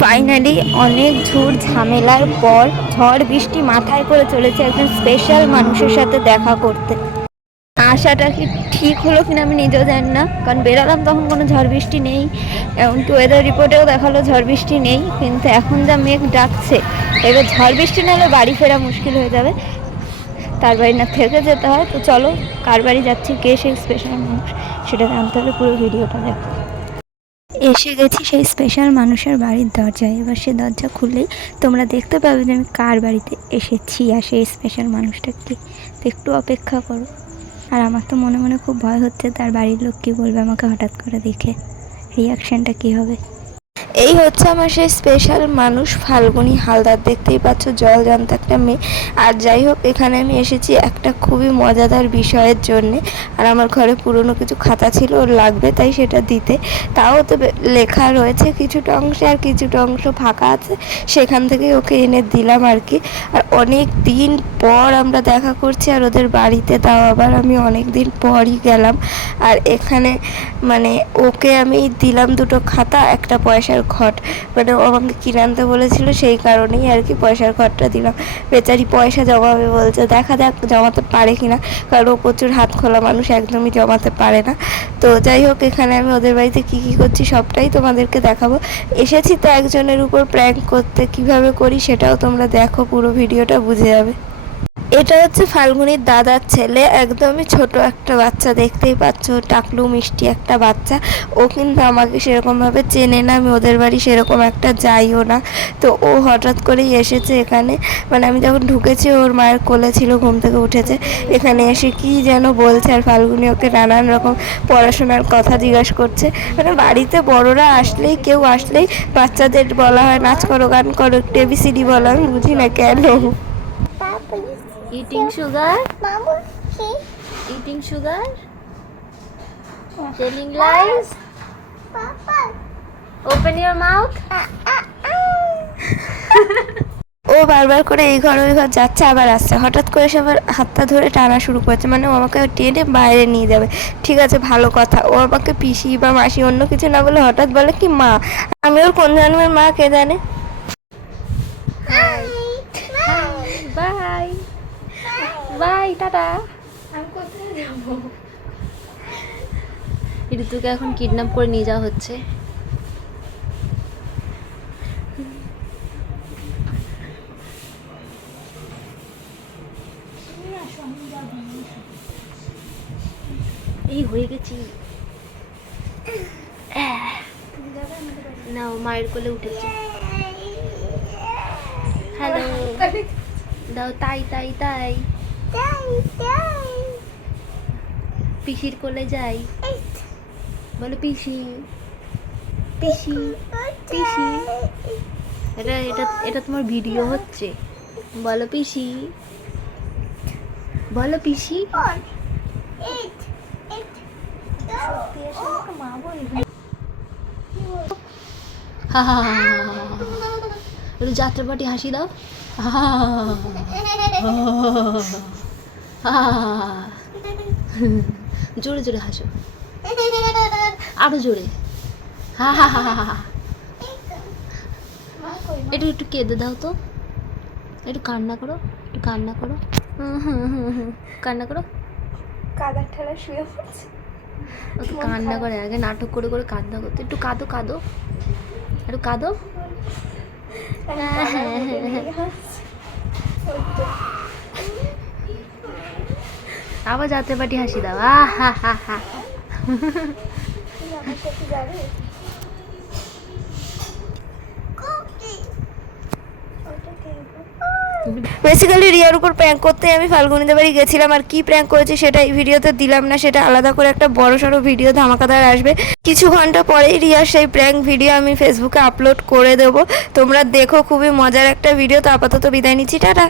Finally অনেক ঝামেলার পর ঝড় বৃষ্টি মাথায় করে চলেছে একজন স্পেশাল মানুষের সাথে দেখা করতে। আশাটা কি ঠিক হলো কিনা আমি নিজেও জানি না, কারণ বেরালাম তখন কোনো ঝড় বৃষ্টি নেই, এমনকি ওয়েদার রিপোর্টেও দেখালো ঝড় বৃষ্টি নেই, কিন্তু এখন যা মেঘ ডাকছে এবার ঝড় বৃষ্টি না হলে বাড়ি ফেরা মুশকিল হয়ে যাবে, তার বাড়ি না থেকে যেতে হয়। তো চলো কার বাড়ি যাচ্ছি, কে সেই স্পেশাল মানুষ সেটা জানতে হলে পুরো ভিডিওটা দেখো। এসে গেছি সেই স্পেশাল মানুষের বাড়ির দরজায়। এবার সে দরজা খুললেই তোমরা দেখতে পাবে যে আমি কার বাড়িতে এসেছি আর সেই স্পেশাল মানুষটা কি। তো একটু অপেক্ষা করো। আর আমার তো মনে মনে খুব ভয় হচ্ছে তার বাড়ির লোক কী বলবে আমাকে হঠাৎ করে দেখে, রিয়াকশানটা কী হবে। এই হচ্ছে আমার সেই স্পেশাল মানুষ ফাল্গুনী হালদার, দেখতেই পাচ্ছ জল জানতো একটা মেয়ে। আর যাই হোক, এখানে আমি এসেছি একটা খুবই মজাদার বিষয়ের জন্যে। আর আমার ঘরে পুরনো কিছু খাতা ছিল ওর লাগবে, তাই সেটা দিতে। তাও তো লেখা রয়েছে কিছুটা অংশে, আর কিছুটা অংশ ফাঁকা আছে, সেখান থেকে ওকে এনে দিলাম আর কি। আর অনেক দিন পর আমরা দেখা করছি, আর ওদের বাড়িতে তাও আবার আমি অনেক দিন পরই গেলাম। আর এখানে মানে ওকে আমি দিলাম দুটো খাতা, একটা পয়সার ঘট, মানে ও আমাকে কিনে আনতে বলেছিল সেই কারণেই আর কি পয়সার ঘরটা দিলাম। বেচারি পয়সা জমাবে বলছে, দেখা যাক জমাতে পারে কিনা, কারণ ও প্রচুর হাত খোলা মানুষ, একদমই জমাতে পারে না। তো যাই হোক, এখানে আমি ওদের বাড়িতে কী কী করছি সবটাই তোমাদেরকে দেখাবো। এসেছি তো একজনের উপর প্র্যাঙ্ক করতে, কিভাবে করি সেটাও তোমরা দেখো, পুরো ভিডিওটা বুঝে যাবে। এটা হচ্ছে ফাল্গুনির দাদার ছেলে, একদমই ছোট একটা বাচ্চা, দেখতেই পাচ্ছ টাকলু মিষ্টি একটা বাচ্চা। ও কিন্তু আমাকে সেরকমভাবে চেনে না, আমি ওদের বাড়ি সেরকম একটা যাইও না। তো ও হঠাৎ করেই এসেছে এখানে, মানে আমি যখন ঢুকেছি ওর মায়ের কোলে ছিল, ঘুম থেকে উঠেছে, এখানে এসে কি যেন বলছে, আর ফাল্গুনি ওকে নানান রকম পড়াশোনার কথা জিজ্ঞাসা করছে। মানে বাড়িতে বড়রা আসলেই, কেউ আসলেই বাচ্চাদের বলা হয় নাচ করো, গান করো, একটু ABCD বলো, আমি বুঝি না কেন। Eating sugar? Eating sugar? Telling lies? Open your mouth. ও বারবার করে এই ঘর ওই ঘর যাচ্ছে, আবার আসছে, হঠাৎ করে সে আবার হাতটা ধরে টানা শুরু করেছে, মানে ও আমাকে টেনে বাইরে নিয়ে যাবে। ঠিক আছে, ভালো কথা, ও আমাকে পিসি বা মাসি অন্য কিছু না বলে হঠাৎ বলে কি মা। আমি ওর কোন জন্মের মা কে জানে। Bye bye, tata. আমি কোথায় যাবো? ঋতুকে এখন কিডন্যাপ করে নিয়ে যাওয়া হচ্ছে। এই হয়ে গেছি না, মায়ের কোলে উঠেছে। হ্যালো দাও, তাই তাই তাই, পিসির কোলে যাই, বলো পিসি পিসি পিসি। এটা এটা এটা তোমার ভিডিও হচ্ছে, বলো পিসি, বলো পিসি। একটু যাত্রাপাটি হাসি দাও। জোরে জোরে হাসো, আরো জোরে। হা হা হা হা হা। একটু একটু কেঁদে দাও তো, একটু কান্না করো, একটু কান্না করো, কান্না করো। কাদার ঠেলা শুয়ে পড়ছে, কান্না করে, আগে নাটক করে করে কান্না করতে। একটু কাঁদো কাঁদো, একটু কাঁদো। আবার যাত্রাপাটি হাসি দাও। হা হা হা। বেসিক্যালি রিয়ার উপর প্র্যাঙ্ক করতে আমি ফাল্গুনিদের বাড়ি গেছিলাম, আর কি প্র্যাঙ্ক করেছি সেটা এই ভিডিওতে দিলাম না, সেটা আলাদা করে একটা বড়সড় ভিডিও ধামাকাদার আসবে কিছু ঘন্টা পরেই। রিয়ার সেই প্র্যাঙ্ক ভিডিও আমি ফেসবুকে আপলোড করে দেবো, তোমরা দেখো, খুবই মজার একটা ভিডিও। তো আপাতত বিদায় নিচ্ছি, টাটা।